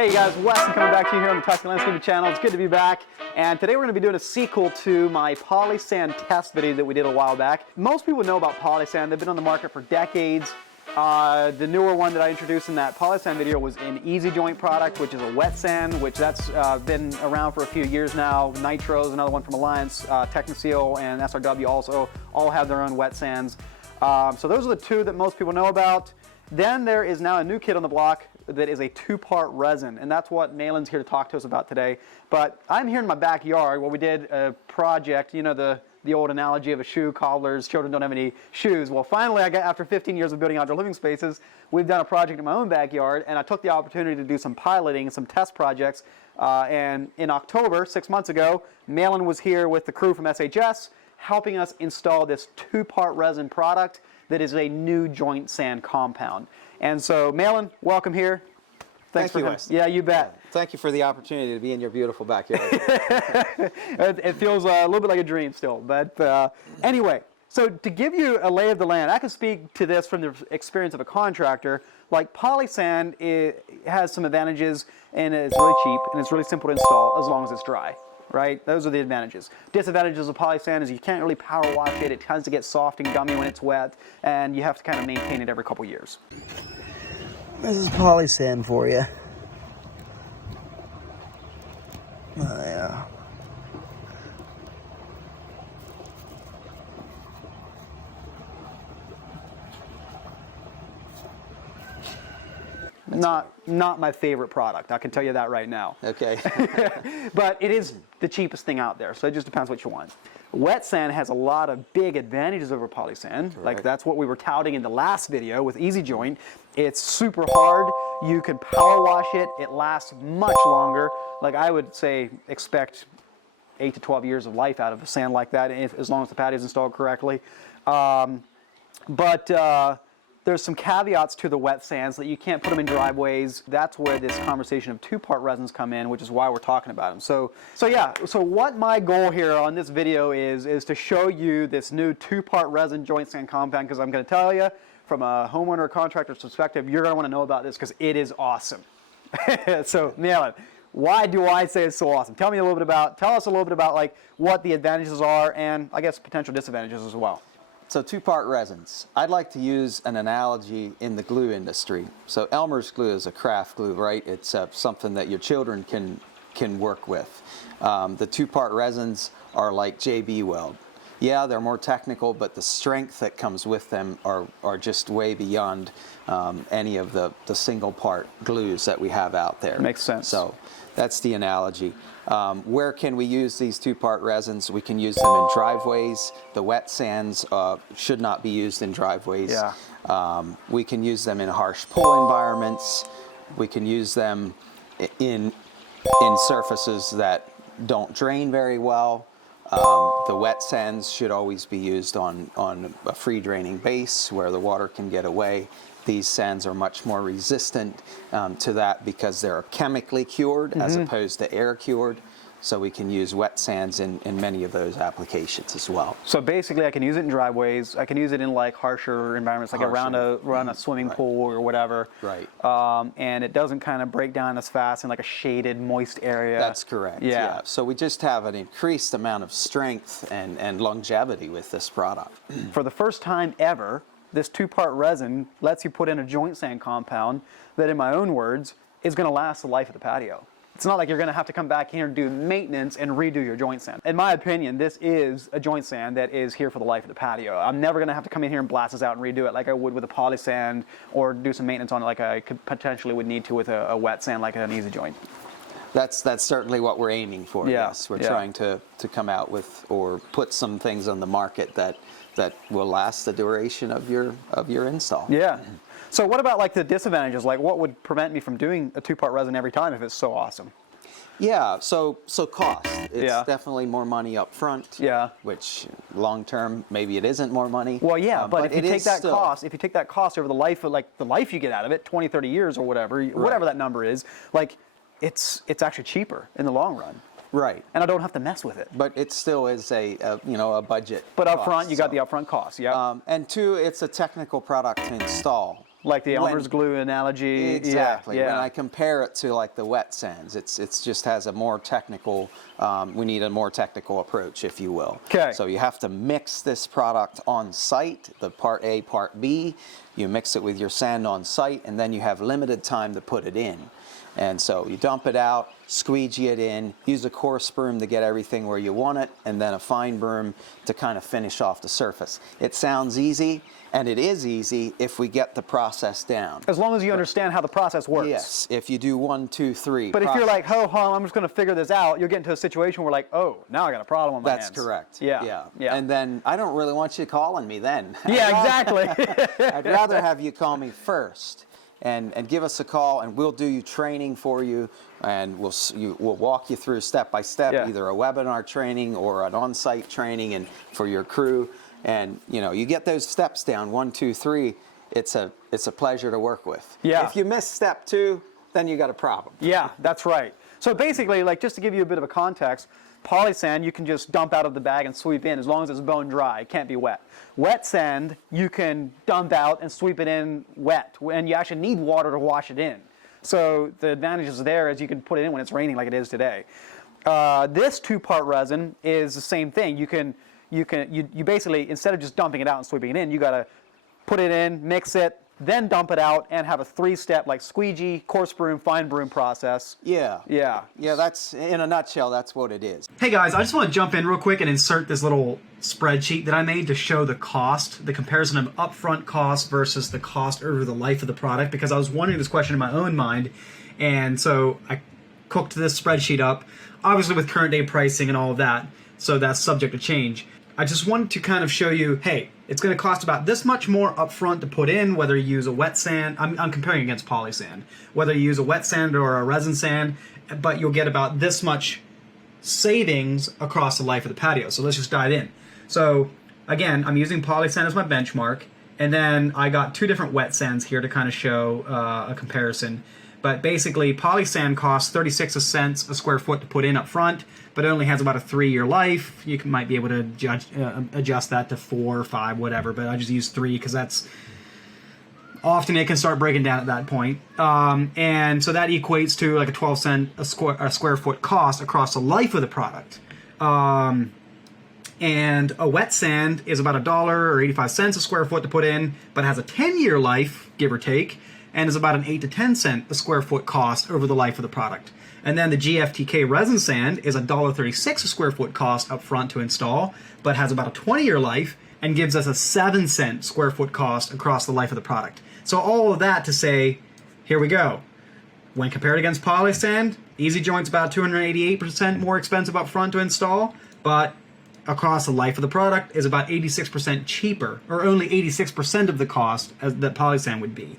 Hey guys, Weston coming back to you here on the Tussey Landscaping channel. It's good to be back. And today we're going to be doing a sequel to my polysand test video that we did a while back. Most people know about polysand. They've been on the market for decades. The newer one that I introduced in that polysand video was an Easy Joint product, which is a wet sand, which that's been around for a few years now. Nitro is another one from Alliance, Technoseal and SRW also all have their own wet sands. So those are the two that most people know about. Then there is now a new kid on the block that is a two-part resin, and that's what Malin's here to talk to us about today. But I'm here in my backyard where we did a project, you know, the old analogy of a shoe cobbler's children don't have any shoes. Well, finally, after 15 years of building outdoor living spaces, we've done a project in my own backyard, and I took the opportunity to do some piloting, some test projects. And in October, 6 months ago, Malin was here with the crew from SHS, helping us install this two-part resin product that is a new joint sand compound. And so, Malin, welcome here. Thank you, Weston. Yeah, you bet. Thank you for the opportunity to be in your beautiful backyard. It feels a little bit like a dream still. But anyway, so to give you a lay of the land, I can speak to this from the experience of a contractor. Like polysand, it has some advantages, and it's really cheap, and it's really simple to install as long as it's dry. Right? Those are the advantages. Disadvantages of polysand is you can't really power wash it. It tends to get soft and gummy when it's wet, and you have to kind of maintain it every couple years. This is polysand for you. Oh, yeah. Not my favorite product. I can tell you that right now. Okay. But it is the cheapest thing out there, so it just depends what you want. Wet sand has a lot of big advantages over polysand. Correct. Like that's what we were touting in the last video with Easy Joint. It's super hard. You can power wash it. It lasts much longer. Like I would say expect 8 to 12 years of life out of a sand like that, as long as the patio is installed correctly. There's some caveats to the wet sands that you can't put them in driveways. That's where this conversation of two-part resins come in, which is why we're talking about them. So what my goal here on this video is to show you this new two-part resin joint sand compound, because I'm going to tell you, from a homeowner or contractor's perspective, you're going to want to know about this because it is awesome. So, Malin, why do I say it's so awesome? Tell us a little bit about like what the advantages are and I guess potential disadvantages as well. So two-part resins. I'd like to use an analogy in the glue industry. So Elmer's glue is a craft glue, right? It's something that your children can work with. The two-part resins are like JB Weld. Yeah, they're more technical, but the strength that comes with them are just way beyond any of the single-part glues that we have out there. Makes sense. So that's the analogy. Where can we use these two-part resins? We can use them in driveways. The wet sands should not be used in driveways. Yeah. We can use them in harsh pull environments. We can use them in surfaces that don't drain very well. The wet sands should always be used on a free draining base where the water can get away. These sands are much more resistant to that because they're chemically cured as opposed to air cured. So we can use wet sands in many of those applications as well. So basically I can use it in driveways. I can use it in like harsher environments, like around a swimming pool or whatever. Right. And it doesn't kind of break down as fast in like a shaded, moist area. That's correct. Yeah. So we just have an increased amount of strength and longevity with this product. For the first time ever, this two-part resin lets you put in a joint sand compound that, in my own words, is going to last the life of the patio. It's not like you're going to have to come back here and do maintenance and redo your joint sand. In my opinion, this is a joint sand that is here for the life of the patio. I'm never going to have to come in here and blast this out and redo it like I would with a polysand or do some maintenance on it like I could potentially would need to with a wet sand like an Easy Joint. That's certainly what we're aiming for. Yeah. Yes, we're trying to come out with or put some things on the market that will last the duration of your install. Yeah. So what about like the disadvantages? Like what would prevent me from doing a two-part resin every time if it's so awesome? Yeah, so cost. It's Yeah. definitely more money up front. Yeah. Which long term maybe it isn't more money. Well, yeah, but if you take that still cost, over the life of like the life you get out of it, 20, 30 years or whatever, whatever that number is, like it's actually cheaper in the long run. Right. And I don't have to mess with it. But it still is a budget. But up cost, front, you got the upfront cost. Yeah. And two, it's a technical product to install. Like the Elmer's glue analogy. Exactly. Yeah. When I compare it to like the wet sands, it's just has a more technical, we need a more technical approach, if you will. Okay. So you have to mix this product on site, the part A, part B. You mix it with your sand on site, and then you have limited time to put it in. And so you dump it out, squeegee it in, use a coarse broom to get everything where you want it, and then a fine broom to kind of finish off the surface. It sounds easy, and it is easy if we get the process down. As long as you understand how the process works. Yes, if you do 1, 2, 3. But if you're like, ho, I'm just going to figure this out, you'll get into a situation where like, oh, now I got a problem on my hands. That's correct. Yeah. And then I don't really want you calling me then. Yeah, exactly. I'd rather have you call me first. And give us a call, and we'll do you training for you, and we'll walk you through step by step, either a webinar training or an on-site training, and for your crew. And you get those steps down 1, 2, 3. It's a pleasure to work with. Yeah. If you miss step 2, then you got a problem. Yeah, that's right. So basically, like just to give you a bit of a context, polysand you can just dump out of the bag and sweep in as long as it's bone dry. It can't be wet. Wet sand you can dump out and sweep it in wet, and you actually need water to wash it in. So the advantage is there as you can put it in when it's raining like it is today. This 2-part resin is the same thing. You basically, instead of just dumping it out and sweeping it in, you got to put it in, mix it, then dump it out, and have a 3-step like squeegee, coarse broom, fine broom process. Yeah. Yeah. That's, in a nutshell, that's what it is. Hey guys, I just want to jump in real quick and insert this little spreadsheet that I made to show the cost, the comparison of upfront cost versus the cost over the life of the product, because I was wondering this question in my own mind, and so I cooked this spreadsheet up, obviously with current day pricing and all of that, so that's subject to change. I just wanted to kind of show you, hey, it's going to cost about this much more upfront to put in, whether you use a wet sand. I'm comparing against poly sand. Whether you use a wet sand or a resin sand, but you'll get about this much savings across the life of the patio. So let's just dive in. So again, I'm using poly sand as my benchmark, and then I got 2 different wet sands here to kind of show a comparison. But basically, poly sand costs 36 cents a square foot to put in up front, but it only has about a 3-year life. You might be able to adjust that to 4 or 5, whatever, but I just use 3 because that's often it can start breaking down at that point. And so that equates to like a 12 cent a square foot cost across the life of the product. And a wet sand is about $1 or 85 cents a square foot to put in, but has a 10-year life, give or take, and is about an 8 to 10 cent a square foot cost over the life of the product. And then the GFTK resin sand is $1.36 a square foot cost up front to install, but has about a 20-year life and gives us a 7 cent square foot cost across the life of the product. So all of that to say, here we go. When compared against poly sand, Easy Joint's about 288% more expensive up front to install, but across the life of the product is about 86% cheaper, or only 86% of the cost as that poly sand would be.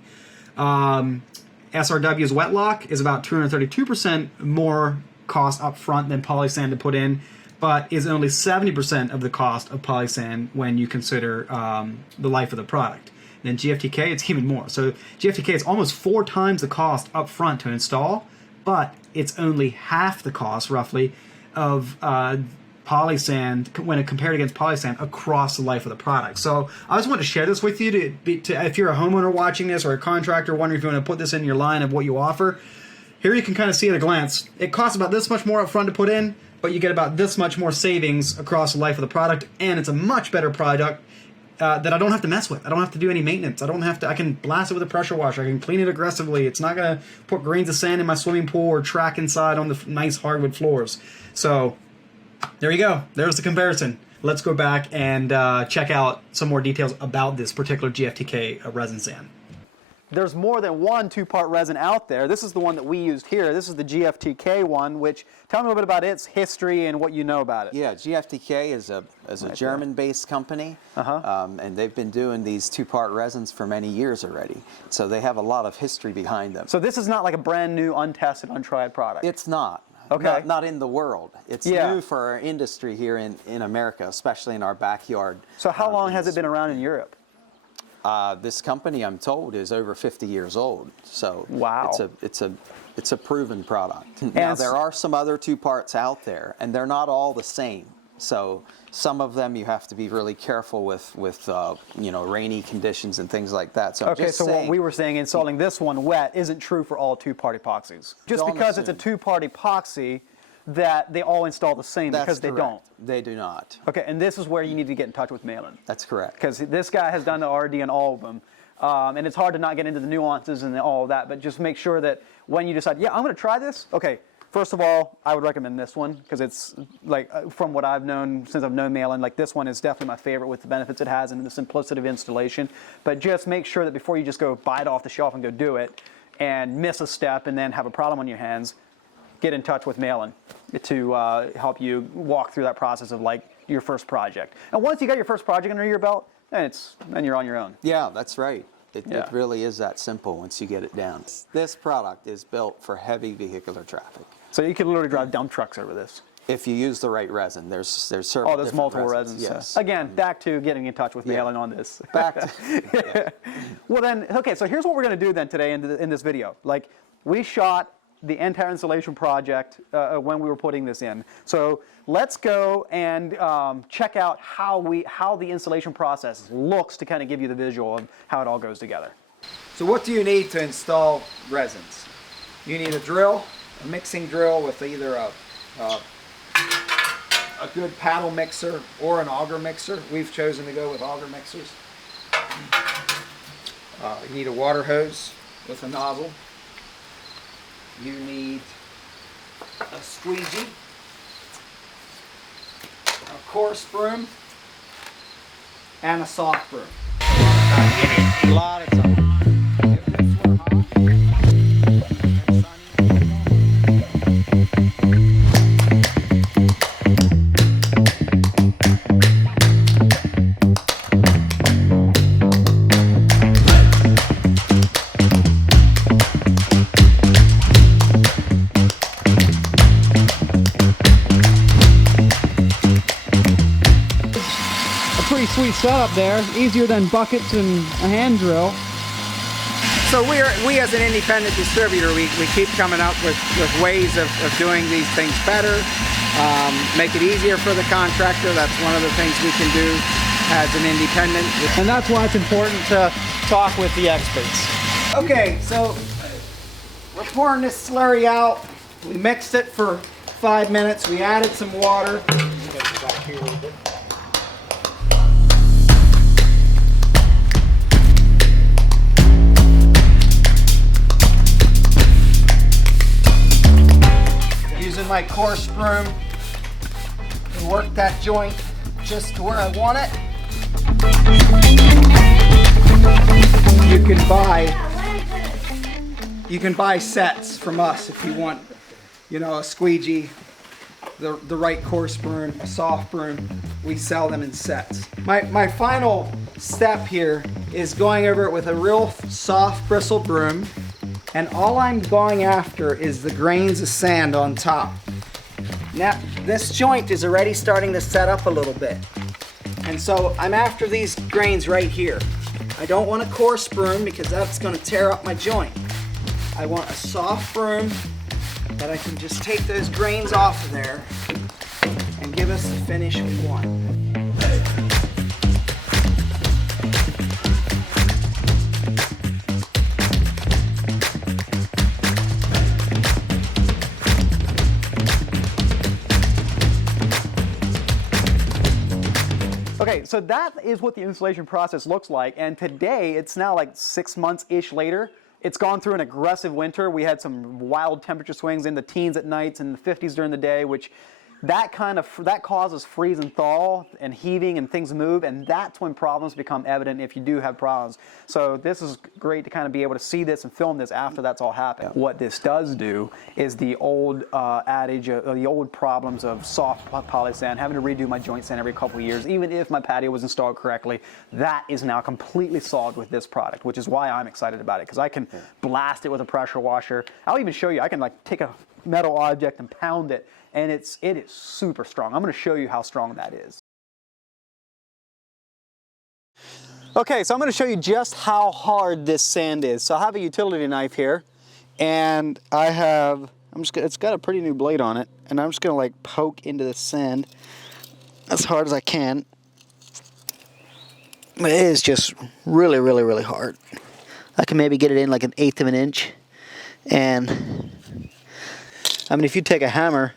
SRW's wet lock is about 232% more cost up front than poly sand to put in, but is only 70% of the cost of poly sand when you consider the life of the product. And then GFTK, it's even more. So GFTK is almost 4 times the cost up front to install, but it's only half the cost, roughly, of poly sand when compared against poly sand across the life of the product. So I just want to share this with you to if you're a homeowner watching this or a contractor wondering if you want to put this in your line of what you offer. Here you can kind of see at a glance. It costs about this much more up front to put in, but you get about this much more savings across the life of the product, and it's a much better product that I don't have to mess with. I don't have to do any maintenance. I can blast it with a pressure washer. I can clean it aggressively. It's not going to put grains of sand in my swimming pool or track inside on the nice hardwood floors. So there you go. There's the comparison. Let's go back and check out some more details about this particular GFTK resin sand. There's more than one 2-part resin out there. This is the one that we used here. This is the GFTK one, which, tell me a little bit about its history and what you know about it. Yeah, GFTK is a German-based company, and they've been doing these 2-part resins for many years already. So they have a lot of history behind them. So this is not like a brand new, untested, untried product? It's not. Okay. Not in the world. It's new for our industry here in America, especially in our backyard. So how long has it been around in Europe? This company, I'm told, is over 50 years old. So wow. It's a proven product. Now there are some other 2 parts out there, and they're not all the same. So some of them you have to be really careful with you know, rainy conditions and things like that. So I'm Okay, just so saying, what we were saying, installing this one wet isn't true for all two-part epoxies. Just Don't because it's a assume. two-part epoxy, that they all install the same, that's because they correct. don't. They do not. Okay, and this is where you need to get in touch with Malin. That's correct. Because this guy has done the R&D on all of them. And it's hard to not get into the nuances and all of that, but just make sure that when you decide, yeah, I'm going to try this, okay, first of all, I would recommend this one, because it's, like, from what I've known, since I've known Malin, like, this one is definitely my favorite with the benefits it has and the simplicity of installation. But just make sure that before you just go buy it off the shelf and go do it, and miss a step and then have a problem on your hands, get in touch with Malin to help you walk through that process of, like, your first project. And once you got your first project under your belt, then you're on your own. Yeah, that's right. It Yeah. really is that simple once you get it down. This product is built for heavy vehicular traffic. So you could literally drive dump trucks over this. If you use the right resin, there's several Oh, there's different multiple resins. resins. Yes. Again, back to getting in touch with Malin on this. Back to Well then, okay, so here's what we're going to do then today in this video. Like, we shot the entire installation project when we were putting this in. So let's go and check out how the installation process looks to kind of give you the visual of how it all goes together. So what do you need to install resins? You need a drill, a mixing drill with either a good paddle mixer or an auger mixer. We've chosen to go with auger mixers. You need a water hose with a nozzle. You need a squeegee, a coarse broom, and a soft broom. a lot of time. Pretty sweet setup there, easier than buckets and a hand drill. So we as an independent distributor, we keep coming up with ways of doing these things better, make it easier for the contractor. That's one of the things we can do as an independent. And that's why it's important to talk with the experts. Okay, so we're pouring this slurry out. We mixed it for 5 minutes. We added some water. Using my coarse broom to work that joint just to where I want it. You can buy sets from us if you want, you know, a squeegee, the right coarse broom, a soft broom. We sell them in sets. My final step here is going over it with a real soft bristle broom, and all I'm going after is the grains of sand on top. Now, this joint is already starting to set up a little bit, and so I'm after these grains right here. I don't want a coarse broom because that's going to tear up my joint. I want a soft broom that I can just take those grains off of there and give us the finish we want. Okay, so that is what the installation process looks like, and today it's now like 6 months-ish later. It's gone through an aggressive winter. We had some wild temperature swings in the teens at nights and the 50s during the day, which that causes freeze and thaw and heaving and things move, and that's when problems become evident if you do have problems. So this is great to kind of be able to see this and film this after that's all happened. Yeah. What this does do is the old adage, the old problems of soft polysand, having to redo my joint sand every couple of years, even if my patio was installed correctly, that is now completely solved with this product, which is why I'm excited about it, because I can blast it with a pressure washer. I'll even show you, I can like take a metal object and pound it, and it is super strong. I'm going to show you how strong that is. Okay, so I'm going to show you just how hard this sand is. So I have a utility knife here, and it's got a pretty new blade on it, and I'm just going to like poke into the sand. as hard as I can. It is just really, really, really hard. I can maybe get it in like 1/8 of an inch. And I mean, if you take a hammer,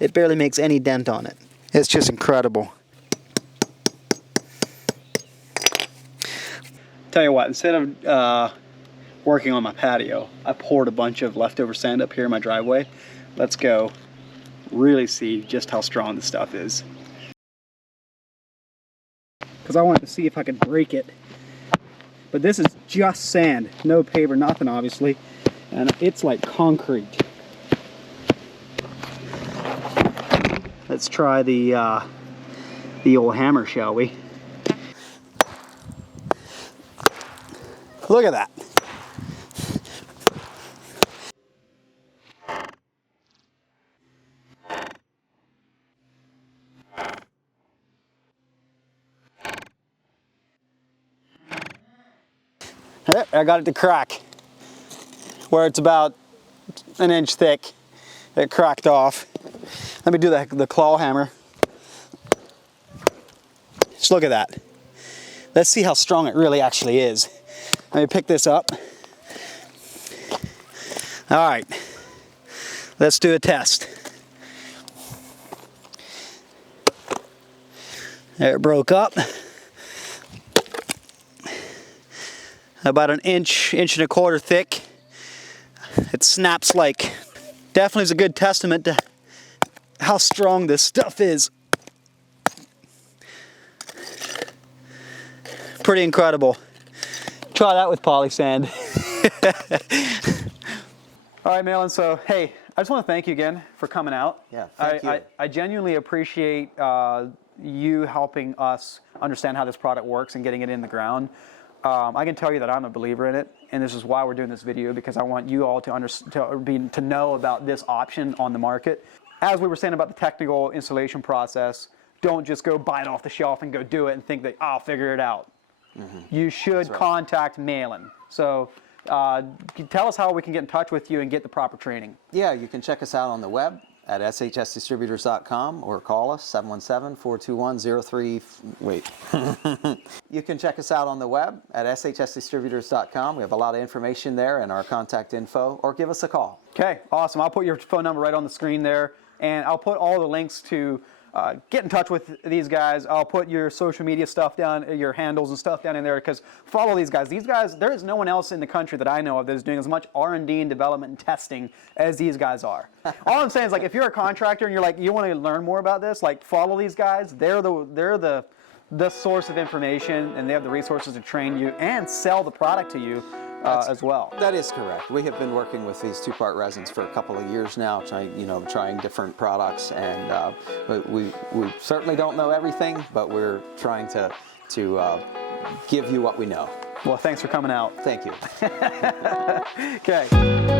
it barely makes any dent on it. It's just incredible. Tell you what, instead of working on my patio, I poured a bunch of leftover sand up here in my driveway. Let's go really see just how strong this stuff is. Because I wanted to see if I could break it. But this is just sand, no paver, nothing obviously. And it's like concrete. Let's try the old hammer, shall we? Look at that. I got it to crack. Where it's about 1 inch thick, it cracked off. Let me do the claw hammer. Just look at that. Let's see how strong it really actually is. Let me pick this up. All right, let's do a test. There, it broke up. About 1 inch, 1.25 inches thick. It snaps like, definitely is a good testament to how strong this stuff is. Pretty incredible. Try that with poly sand. All right, Malin, so hey, I just want to thank you again for coming out. Yeah, thank you. I genuinely appreciate you helping us understand how this product works and getting it in the ground. I can tell you that I'm a believer in it, and this is why we're doing this video, because I want you all to know about this option on the market. As we were saying about the technical installation process, don't just go buy it off the shelf and go do it and think that I'll figure it out. You should contact Malin. So tell us how we can get in touch with you and get the proper training. Yeah, you can check us out on the web at shsdistributors.com or call us 717-421-03. Wait. You can check us out on the web at shsdistributors.com. We have a lot of information there and our contact info, or give us a call. Okay, awesome. I'll put your phone number right on the screen there, and I'll put all the links to get in touch with these guys. I'll put your social media stuff down, your handles and stuff down in there, because follow these guys. These guys, there is no one else in the country that I know of that is doing as much R&D and development and testing as these guys are. All I'm saying is, like, if you're a contractor and you're like, you want to learn more about this, like, follow these guys. They're the source of information, and they have the resources to train you and sell the product to you as well. That is correct. We have been working with these two-part resins for a couple of years now, trying different products, and we certainly don't know everything, but we're trying to give you what we know. Well, thanks for coming out. Thank you. Okay.